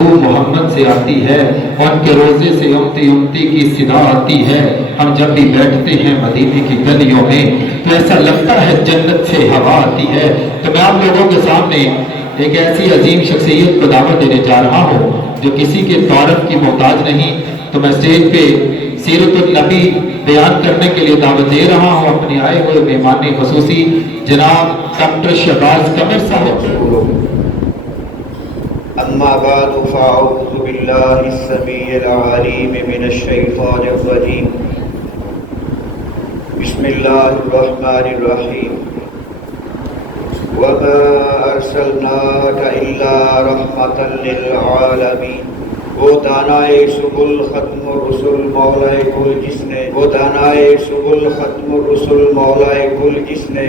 محمد سے آتی ہے، ان کے روزے سے امتی امتی کی صدا آتی ہے۔ ہم جب بھی بیٹھتے ہیں مدینے کی گلیوں میں تو ایسا لگتا ہے جنت سے ہوا آتی ہے۔ تو میں آپ لوگوں کے سامنے ایک ایسی عظیم شخصیت کو دعوت دینے جا رہا ہوں جو کسی کے تعارف کی محتاج نہیں، تو میں اسٹیج پہ سیرت النبی بیان کرنے کے لیے دعوت دے رہا ہوں اپنے آئے ہوئے مہمان خصوصی جناب ڈاکٹر شہباز قمر صاحب۔ اما بعد فاعوذ باللہ السمیع العلیم من الشیطان الرجیم بسم اللہ الرحمن الرحیم وما ارسلناک الا رحمتا للعالمین۔ وہ دانائے سبل ختم الرسل مولائے کل جس نے، وہ دانائے سبل ختم الرسل مولائے کل جس نے،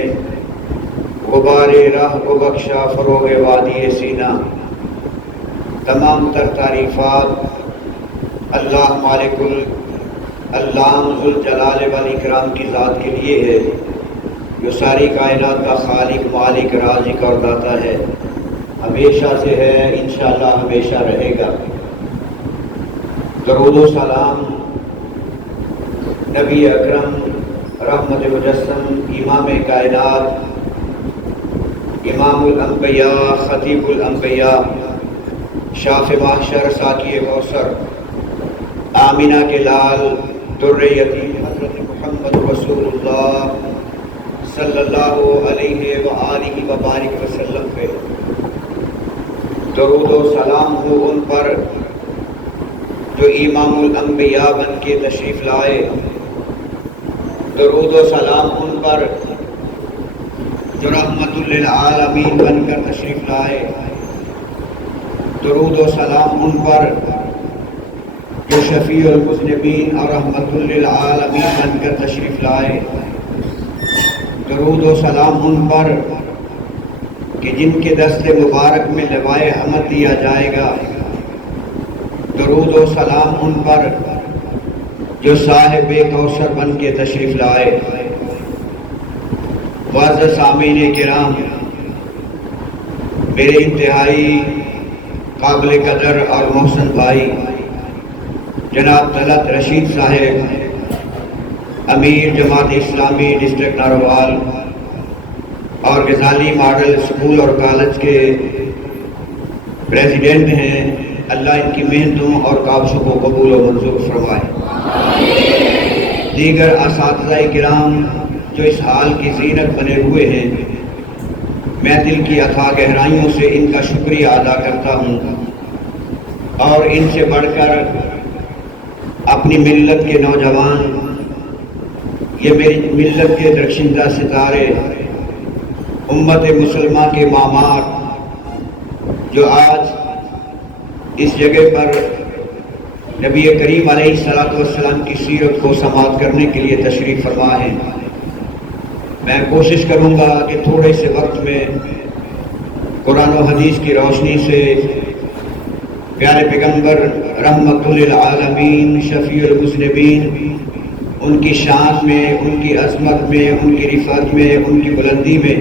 غبار راہ کو بخشا فروغ وادی سینہ۔ تمام تر تعریفات اللہ مالک العلام ذوالجلال والاکرام کی ذات کے لیے ہے، جو ساری کائنات کا خالق مالک رازق اور داتا ہے، ہمیشہ سے ہے، انشاءاللہ ہمیشہ رہے گا۔ درود و سلام نبی اکرم رحمت مجسم امام کائنات امام الانبیاء خطیب الانبیاء شاف محشر ساقی کوثر آمینہ کے لال در یتیم حضرت محمد رسول اللہ صلی اللہ علیہ وآلہ وبارک وسلم پہ درود و سلام ہو ان پر جو امام الانبیاء بن کے تشریف لائے، درود و سلام ان پر جو رحمت للعالمین بن کر تشریف لائے، درود و سلام ان پر جو شفیع المذنبین اور رحمت للعالمین بن کر تشریف لائے، درود و سلام ان پر کہ جن کے دست مبارک میں لوائے حمد دیا جائے گا، درود و سلام ان پر جو صاحب کوثر بن کے تشریف لائے۔ معزز سامعین کرام، میرے انتہائی قابل قدر اور محسن بھائی جناب طلعت رشید صاحب امیر جماعت اسلامی ڈسٹرکٹ ناروال اور غزالی ماڈل اسکول اور کالج کے پریزیڈنٹ ہیں، اللہ ان کی محنتوں اور کاوشوں کو قبول و منظور فرمائے۔ دیگر اساتذہ کرام جو اس حال کی زینت بنے ہوئے ہیں، میں دل کی اتھاہ گہرائیوں سے ان کا شکریہ ادا کرتا ہوں، اور ان سے بڑھ کر اپنی ملت کے نوجوان، یہ میری ملت کے درخشندہ ستارے، امت مسلمہ کے معمار، جو آج اس جگہ پر نبی کریم علیہ السلام کی سیرت کو سماعت کرنے کے لیے تشریف فرما ہیں، میں کوشش کروں گا کہ تھوڑے سے وقت میں قرآن و حدیث کی روشنی سے پیارے پیغمبر رحمت للعالمین شفیع المذنبین، ان کی شان میں، ان کی عظمت میں، ان کی رفعت میں، ان کی بلندی میں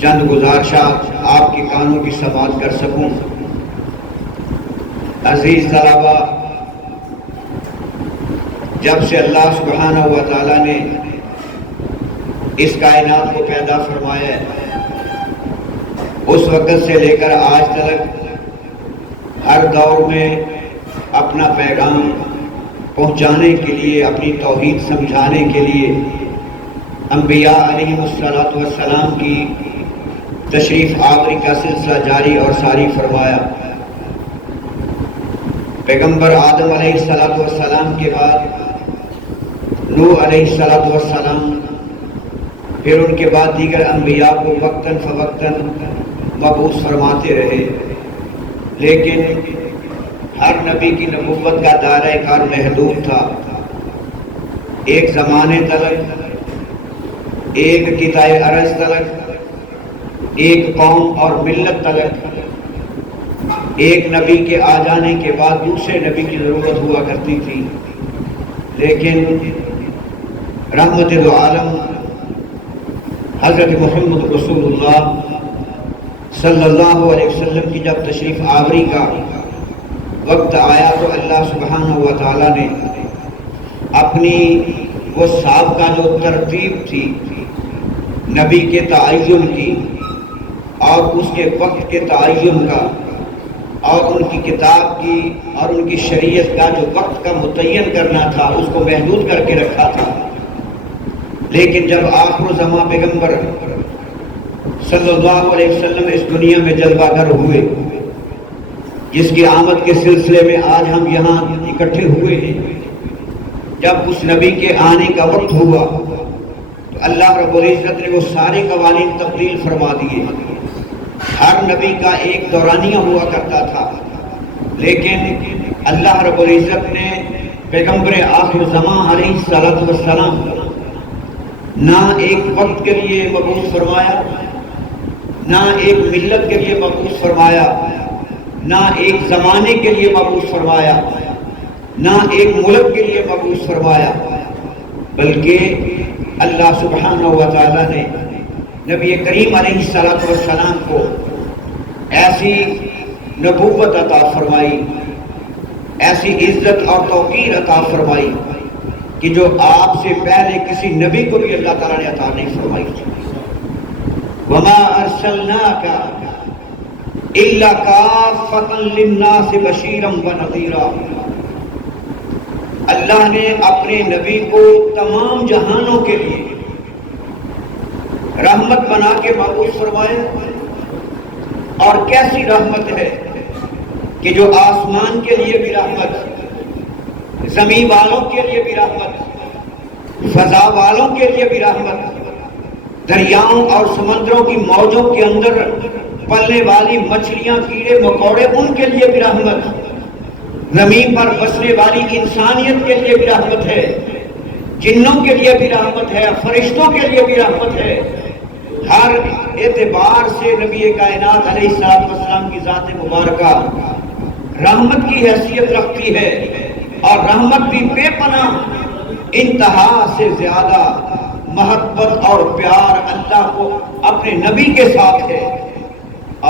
چند گزارشات آپ کے کانوں کی سماعت کر سکوں۔ عزیز طلباء، جب سے اللہ سبحانہ و تعالیٰ نے اس کائنات کو پیدا فرمایا ہے، اس وقت سے لے کر آج تک ہر دور میں اپنا پیغام پہنچانے کے لیے، اپنی توحید سمجھانے کے لیے انبیاء علیہ السلام کی تشریف آوری کا سلسلہ جاری اور ساری فرمایا۔ پیغمبر آدم علیہ السلام کے بعد نوح علیہ السلام، پھر ان کے بعد دیگر انبیاء کو وقتاً فوقتاً مبعوث فرماتے رہے، لیکن ہر نبی کی نبوت کا دائرہ کار محدود تھا۔ ایک زمانے تلک، ایک قطع ارض تلک، ایک قوم اور ملت تلک، ایک نبی کے آ جانے کے بعد دوسرے نبی کی ضرورت ہوا کرتی تھی، لیکن رحمت دو عالم حضرت محمد رسول اللہ صلی اللہ علیہ وسلم کی جب تشریف آوری کا وقت آیا تو اللہ سبحانہ و تعالیٰ نے اپنی وہ سابقہ جو ترتیب تھی نبی کے تعین کی اور اس کے وقت کے تعین کا اور ان کی کتاب کی اور ان کی شریعت کا جو وقت کا متعین کرنا تھا اس کو محدود کر کے رکھا تھا، لیکن جب آخر زمان پیغمبر صلی اللہ علیہ وسلم اس دنیا میں جلوہ گر ہوئے، جس کی آمد کے سلسلے میں آج ہم یہاں اکٹھے ہوئے ہیں، جب اس نبی کے آنے کا وقت ہوا تو اللہ رب العزت نے وہ سارے قوانین تبدیل فرما دیے۔ ہر نبی کا ایک دورانیہ ہوا کرتا تھا، لیکن اللہ رب العزت نے پیغمبر آخر زمان علیہ السلام نہ ایک وقت کے لیے مبعوث فرمایا، نہ ایک ملت کے لیے مبعوث فرمایا، نہ ایک زمانے کے لیے مبعوث فرمایا، نہ ایک ملک کے لیے مبعوث فرمایا، بلکہ اللہ سبحانہ و تعالیٰ نے نبی کریم علیہ السلام کو ایسی نبوت عطا فرمائی، ایسی عزت اور توقیر عطا فرمائی کہ جو آپ سے پہلے کسی نبی کو بھی اللہ تعالیٰ نے عطا نہیں فرمائی تھی۔ وَمَا أَرْسَلْنَاكَ إِلَّا كَافَّةً لِلنَّاسِ بَشِيرًا وَنَذِيرًا، اللہ نے اپنے نبی کو تمام جہانوں کے لیے رحمت بنا کے مبعوث فرمایا، اور کیسی رحمت ہے کہ جو آسمان کے لیے بھی رحمت، زمین والوں کے لیے بھی رحمت، فضا والوں کے لیے بھی رحمت، دریاؤں اور سمندروں کی موجوں کے اندر پلنے والی مچھلیاں، کیڑے مکوڑے، ان کے لیے بھی رحمت، زمین پر بسنے والی انسانیت کے لیے بھی رحمت ہے، جنوں کے لیے بھی رحمت ہے، فرشتوں کے لیے بھی رحمت ہے۔ ہر اعتبار سے نبی کائنات علیہ السلام کی ذات مبارکہ رحمت کی حیثیت رکھتی ہے، اور رحمت بھی بے پناہ انتہا سے زیادہ محبت اور پیار اللہ کو اپنے نبی کے ساتھ ہے،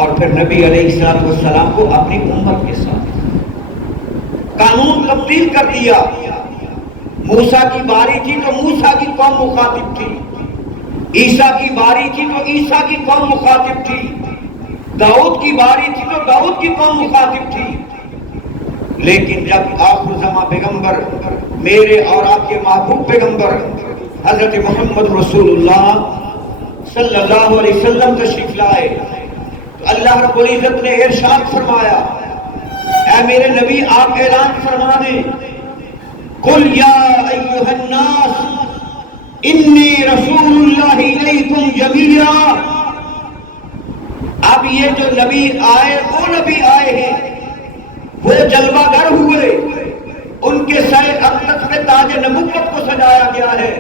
اور پھر نبی علیہ السلام کو اپنی امت کے ساتھ۔ قانون تبدیل کر دیا، موسیٰ کی باری تھی تو موسیٰ کی قوم مخاطب تھی، عیسیٰ کی باری تھی تو عیسیٰ کی قوم مخاطب تھی، داؤد کی باری تھی تو داؤد کی قوم مخاطب تھی، لیکن جب آخر زمان پیغمبر، میرے اور آپ کے محبوب پیغمبر حضرت محمد رسول اللہ صلی اللہ علیہ وسلم تشریف لائے تو اللہ رب العزت نے ارشاد فرمایا، اے میرے نبی آپ اعلان فرما دیں، قل یا ایھا الناس انی رسول اللہ الیکم جمیعا۔ اب یہ جو نبی آئے، وہ نبی آئے ہیں، وہ جلوہ گر ہوئے، ان کے سر اقدس میں تاج نبوت کو سجایا گیا ہے،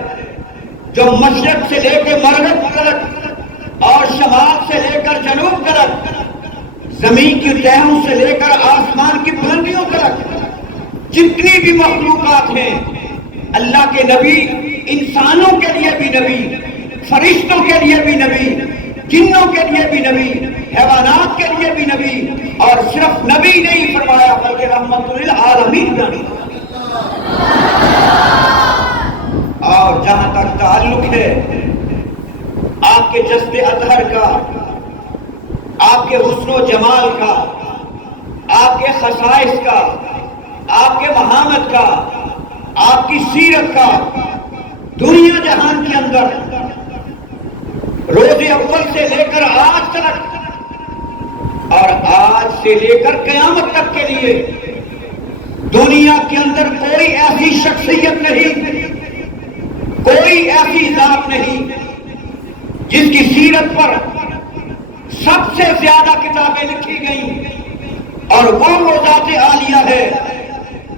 جو مشرق سے لے کے مغرب تک اور شمال سے لے کر جنوب تک، زمین کی تہوں سے لے کر آسمان کی بلندیوں تک جتنی بھی مخلوقات ہیں، اللہ کے نبی انسانوں کے لیے بھی نبی، فرشتوں کے لیے بھی نبی، جنوں کے لیے بھی نبی، حیوانات کے لیے بھی نبی، اور صرف نبی نہیں فرمایا بلکہ رحمت للعالمین نبی۔ اور جہاں تک تعلق ہے آپ کے جسد اطہر کا، آپ کے حسن و جمال کا، آپ کے خصائص کا، آپ کے محامد کا، آپ کی سیرت کا، دنیا جہان کے اندر روز اول سے لے کر آج تک اور آج سے لے کر قیامت تک کے لیے دنیا کے اندر کوئی ایسی شخصیت نہیں، کوئی ایسی ذات نہیں جس کی سیرت پر سب سے زیادہ کتابیں لکھی گئیں، اور وہ ذات عالیہ ہے،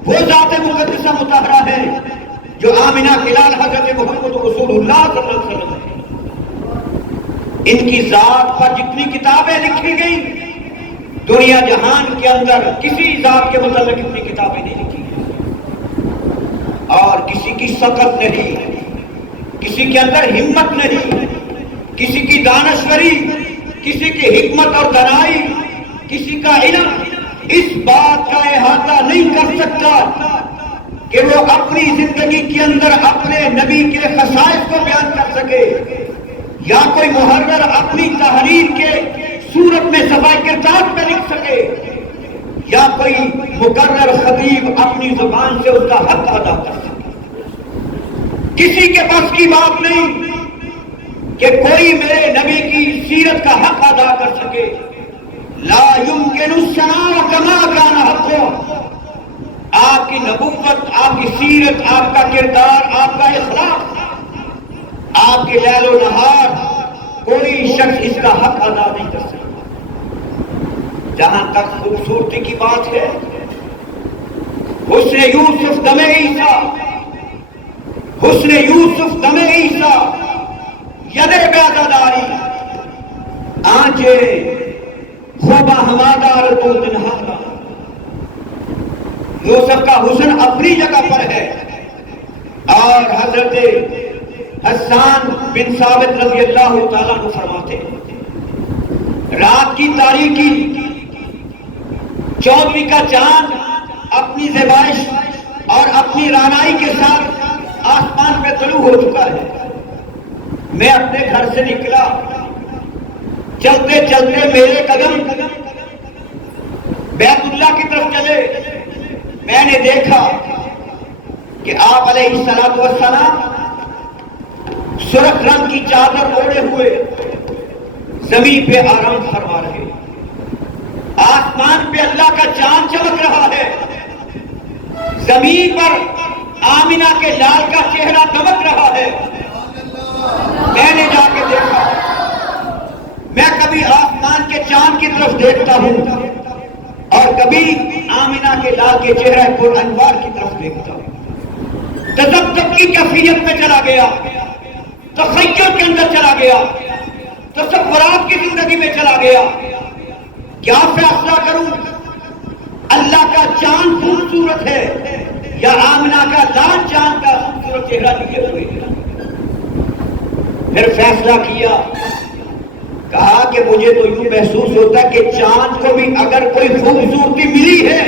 وہ ذات مقدسہ مطہرہ ہے جو آمنہ خلال حضرت محمد رسول اللہ صلی اللہ علیہ وسلم ہے۔ ان کی ذات پر جتنی کتابیں لکھی گئیں، دنیا جہان کے اندر کسی ذات کے متعلق اتنی کتابیں نہیں لکھی گئیں، اور کسی کی سخت نہیں، کسی کے اندر ہمت نہیں، کسی کی دانشوری، کسی کی حکمت اور دانائی، کسی کا علم، اس بات کا احاطہ نہیں کر سکتا کہ وہ اپنی زندگی کے اندر اپنے نبی کے خصائص کو بیان کر سکے، یا کوئی محرر اپنی تحریر کے صورت میں صفحہ کردار پہ لکھ سکے، یا کوئی مقرر خطیب اپنی زبان سے اس کا حق ادا کر سکے۔ کسی کے پاس کی بات نہیں کہ کوئی میرے نبی کی سیرت کا حق ادا کر سکے۔ لا يمكن الثناء كما كان حقه، آپ کی نبوت، آپ کی سیرت، آپ کا کردار، آپ کا اخلاق، آپ کے لیل و نہار کوئی شخص اس کا حق ادا نہیں کر سکتا۔ جہاں تک خوبصورتی کی بات ہے، حسن یوسف دم عیسیٰ، حسن یوسف دم عیسیٰ، ید بیضاداری آنچے خوبہ ہمادار تو دنہارا۔ یوسف کا حسن اپنی جگہ پر ہے، اور حضرت حسان بن ثابت رضی اللہ تعالیٰ عنہ فرماتے ہیں، رات کی تاریکی 14ویں کا چاند اپنی زیبائش اور اپنی رانائی کے ساتھ آسمان پہ طلوع ہو چکا ہے۔ میں اپنے گھر سے نکلا، چلتے چلتے میرے قدم بیت اللہ کی طرف چلے، میں نے دیکھا کہ آپ علیہ الصلوۃ والسلام سرخ رنگ کی چادر اوڑھے ہوئے زمین پہ آرام فرما رہے، آسمان پہ اللہ کا چاند چمک رہا ہے، زمین پر آمنہ کے لال کا چہرہ دمک رہا ہے۔ میں نے جا کے دیکھا، میں کبھی آسمان کے چاند کی طرف دیکھتا ہوں اور کبھی آمنہ کے لال کے چہرہ پر انوار کی طرف دیکھتا ہوں۔ تذبذب کی کیفیت میں چلا گیا، تخیل کے اندر چلا گیا، تصورات کی زندگی میں چلا گیا۔ کیا فیصلہ کروں؟ اللہ کا چاند خوبصورت ہے یا آمنہ کا لال چاند کا خوبصورت چہرہ لیے ہوئے؟ پھر فیصلہ کیا، کہا کہ مجھے تو یوں محسوس ہوتا ہے کہ چاند کو بھی اگر کوئی خوبصورتی ملی ہے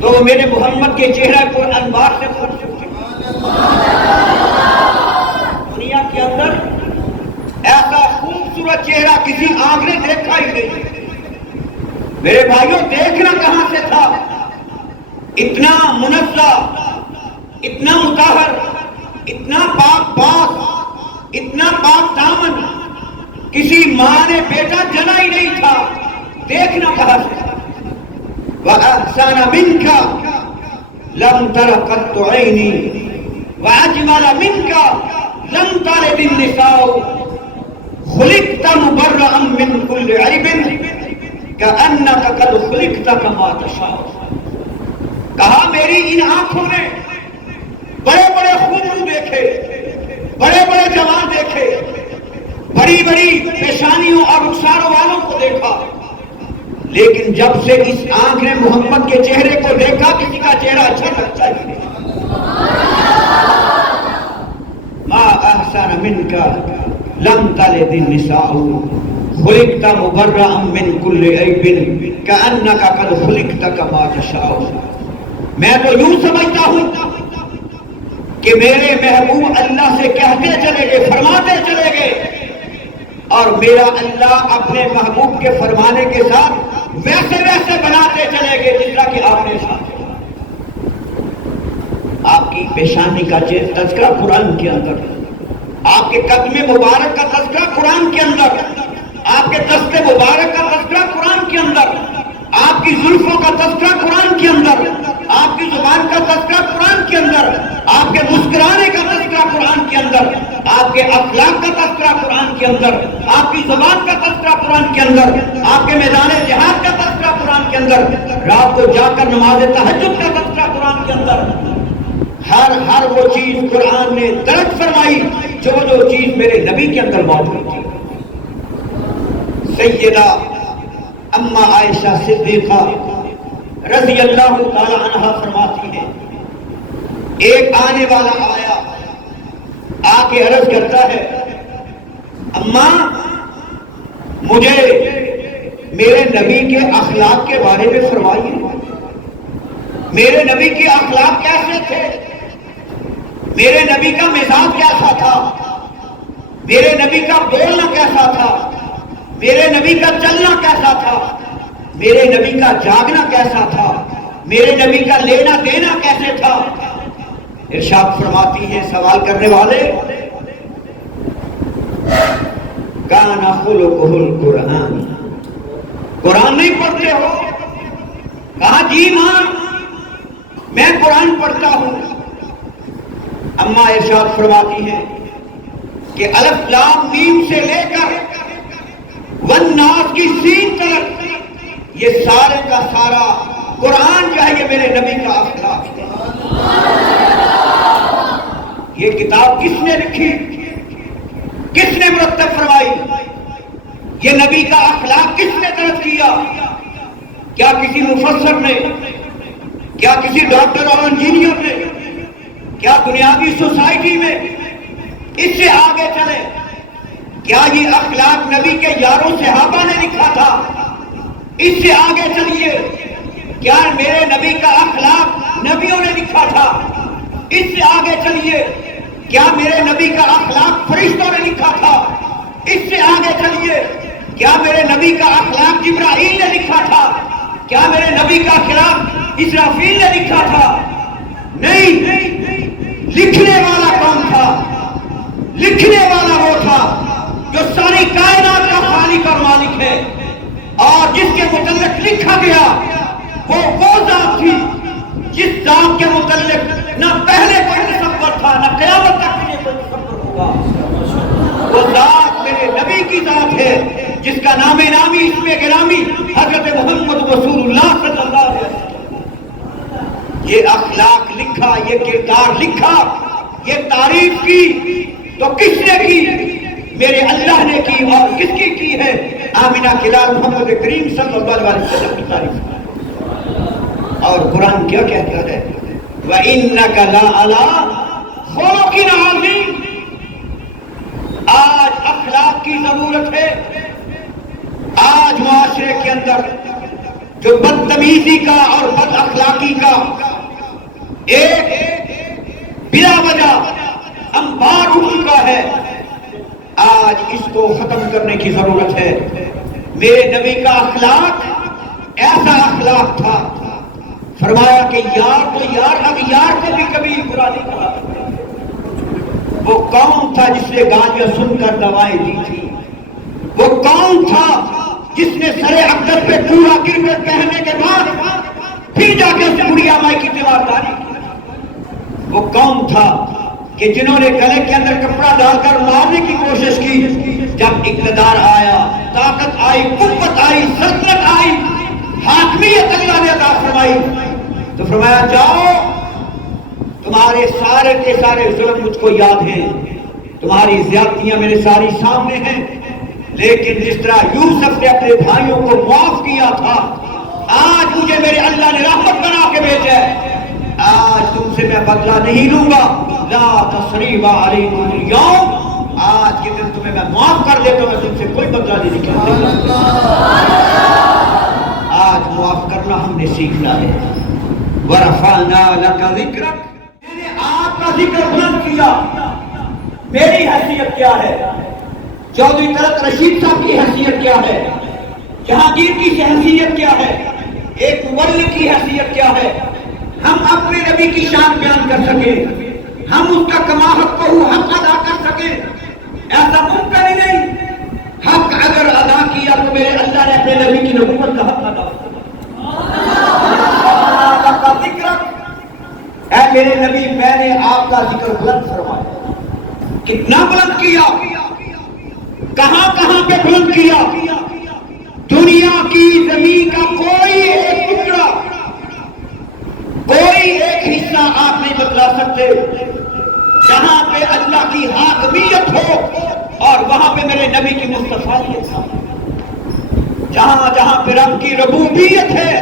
تو میرے محمد کے چہرہ پر انوار سے خوبصورتی۔ دنیا کے اندر ایسا خوبصورت چہرہ کسی آنکھ نے دیکھا ہی نہیں۔ میرے بھائیوں، دیکھنا کہاں سے تھا؟ اتنا منزہ، اتنا مطہر، اتنا پاک باز، اتنا پاک دامن کسی ماں نے بیٹا جنا ہی نہیں تھا، دیکھنا کہاں سے؟ وَأَحْسَنَ مِنْكَ لَمْ تَرَ قَطُّ عَيْنِي وَأَجْمَلَ مِنْكَ لَمْ تَلِدِ النِّسَاءُ خُلِقْتَ مُبَرَّأً مِنْ كُلِّ عَيْبٍ كَأَنَّكَ قَدْ خُلِقْتَ كَمَا تَشَاءُ۔ کہا میری ان آنکھوں نے بڑے بڑے خوبرو دیکھے، بڑے بڑے جوان دیکھے، بڑی بڑی پیشانیوں اور رخساروں والوں کو دیکھا، لیکن جب سے اس آنکھ نے محمد کے چہرے کو دیکھا کسی کا چہرہ اچھا لگتا ہی نہیں۔ ما احسن منک لم تلد النساء خلقت مبرأ من كل عیب كأنك قد خلقت كما تشاء۔ میں تو یوں سمجھتا ہوں کہ میرے محبوب اللہ سے کہتے چلے گئے، فرماتے چلے گئے، اور میرا اللہ اپنے محبوب کے فرمانے کے ساتھ ویسے ویسے بناتے چلے گئے جس طرح کہ آپ نے ارشاد کیا۔ آپ کی پیشانی کا تذکرہ قرآن کے اندر، آپ کے قدم مبارک کا تذکرہ قرآن کے اندر، آپ کے دست مبارک کا تذکرہ قرآن کے اندر، آپ کی زلفوں کا تذکرہ قرآن کے اندر، آپ کی زبان کا تذکرہ قرآن کے اندر، آپ کے مسکرانے کا تذکرہ قرآن کے اندر، آپ کے اخلاق کا تذکرہ قرآن کے اندر، آپ کی زبان کا تذکرہ قرآن کے اندر، آپ کے میدان جہاد کا تذکرہ قرآن کے اندر، رات کو جا کر نماز تہجد کا تذکرہ قرآن کے اندر۔ ہر وہ چیز قرآن نے درج فرمائی جو چیز میرے نبی کے اندر موجود تھی۔ سیدہ اما عائشہ صدیقہ رضی اللہ تعالی عنہا فرماتی ہیں، ایک آنے والا آیا، آ کے عرض کرتا ہے، اماں مجھے میرے نبی کے اخلاق کے بارے میں فرمائیے. میرے نبی کے اخلاق کیسے تھے؟ میرے نبی کا مزاج کیسا تھا؟ میرے نبی کا بولنا کیسا تھا؟ میرے نبی کا چلنا کیسا تھا؟ میرے نبی کا جاگنا کیسا تھا؟ میرے نبی کا لینا دینا کیسے تھا؟ ارشاد فرماتی ہیں سوال کرنے والے، کان خلقہ القرآن. قرآن نہیں پڑھتے ہو؟ کہا جی ماں میں قرآن پڑھتا ہوں. اماں ارشاد فرماتی ہیں کہ الف لام میم سے لے کر والناس کی سین تک یہ سارے کا سارا قرآن جو ہے یہ میرے نبی کا اخلاق ہے. یہ کتاب کس نے لکھی؟ کس نے مرتب فرمائی؟ یہ نبی کا اخلاق کس نے درج کیا؟ کیا کسی مفسر نے؟ کیا کسی ڈاکٹر اور انجینئر نے؟ کیا دنیاوی سوسائٹی میں؟ اس سے آگے چلے، کیا یہ اخلاق نبی کے یاروں صحابہ نے لکھا تھا؟ اس سے آگے چلیے، کیا میرے نبی کا اخلاق نبیوں نے لکھا تھا؟ اس سے آگے چلیے، کیا میرے نبی کا اخلاق فرشتوں نے لکھا تھا؟ اس سے آگے چلیے، کیا میرے نبی کا اخلاق جبرائیل نے لکھا تھا؟ کیا میرے نبی کا اخلاق اسرافیل نے لکھا تھا؟ نہیں، لکھنے والا کون تھا؟ لکھنے والا وہ تھا جو ساری کائنات کا خالق اور مالک ہے، اور جس کے متعلق لکھا گیا وہ ذات تھی جس ذات کے متعلق نہ پہلے کوئی تصور تھا نہ قیامت تک کے لیے کوئی تصور ہوگا. وہ ذات میرے نبی کی ذات ہے جس کا نام نامی اسم گرامی حضرت محمد رسول اللہ صلی اللہ علیہ وسلم. یہ اخلاق لکھا، یہ کردار لکھا، یہ تعریف کی تو کس نے کی؟ میرے اللہ نے کی. اور کس کی ہے؟ آمنہ کے لال محمد کریم صلی اللہ علیہ وسلم کی تعریف. اور قرآن کیا کہتا ہے؟ وَإِنَّكَ لَعَلَىٰ خُلُقٍ عَظِيمٍ. آج اخلاق کی ضرورت ہے. آج معاشرے کے اندر جو بدتمیزی کا اور بد اخلاقی کا ایک بلا وجہ انبار اٹھ چکا ہے، آج اس کو ختم کرنے کی ضرورت ہے. میرے نبی کا اخلاق ایسا اخلاق تھا، فرمایا کہ یار تو یار، اب یار کو بھی کبھی برا نہیں کہا. وہ کون تھا جس نے گالیاں سن کر دوائیں دی تھی؟ وہ کون تھا جس نے سرے عقدت پہ پورا کرکٹ پہننے کے بعد پھر جا کے اس بڑھیا مائی کی دیوارداری کی؟ وہ کون تھا کہ جنہوں نے گلے کے اندر کپڑا ڈال کر مارنے کی کوشش کی؟ جب اقتدار آیا، طاقت آئی، قوت آئی، سلطنت آئی، حاکمیت اللہ نے عطا فرمائی تو فرمایا جاؤ، تمہارے سارے کے سارے ظلم مجھ کو یاد ہیں، تمہاری زیادتیاں میرے ساری سامنے ہیں، لیکن جس طرح یوسف نے اپنے بھائیوں کو معاف کیا تھا، آج مجھے میرے اللہ نے رحمت بنا کے بھیجا ہے. آج تم سے میں بدلہ نہیں لوں گا. لا تثریب علیکم اليوم. آج کے دن تمہیں میں معاف کر دیتا ہوں، میں تم سے کوئی بدلہ نہیں نکالتا. آج معاف کرنا ہم نے سیکھنا ہے. ورفعنا لک ذکرک. میں نے آپ کا ذکر بلند کیا. میری حیثیت کیا ہے؟ چودھری طلعت رشید صاحب کی حیثیت کیا ہے؟ جہانگیر کی حیثیت کیا ہے؟ ایک مبلغ کی حیثیت کیا ہے؟ ہم اپنے نبی کی شان بیان کر سکیں، ہم اس کا کما حق کو حق ادا کر سکیں، ایسا ممکن ہی نہیں. حق اگر ادا کیا تو میرے اللہ نے اپنے نبی کی نبوت کا حق ادا کیا. اے میرے نبی، میں نے آپ کا ذکر بلند فرمایا. کتنا بلند کیا؟ کہاں کہاں پہ بلند کیا؟ دنیا کی زمین کا کوئی ایک ٹکڑا، کوئی ایک حصہ آپ نہیں بدلا سکتے. جہاں پہ اللہ کی حاکمیت ہو اور وہاں پہ میرے نبی کی مصطفیت ہو، جہاں جہاں پہ رب کی ربوبیت ہے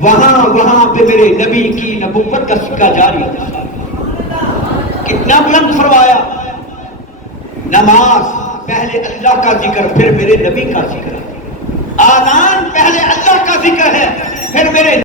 وہاں پہ میرے نبی کی نبوت کا سکہ جاری ہے. کتنا بلند فرمایا. نماز پہلے اللہ کا ذکر، پھر میرے نبی کا ذکر. آذان پہلے اللہ کا ذکر ہے، پھر میرے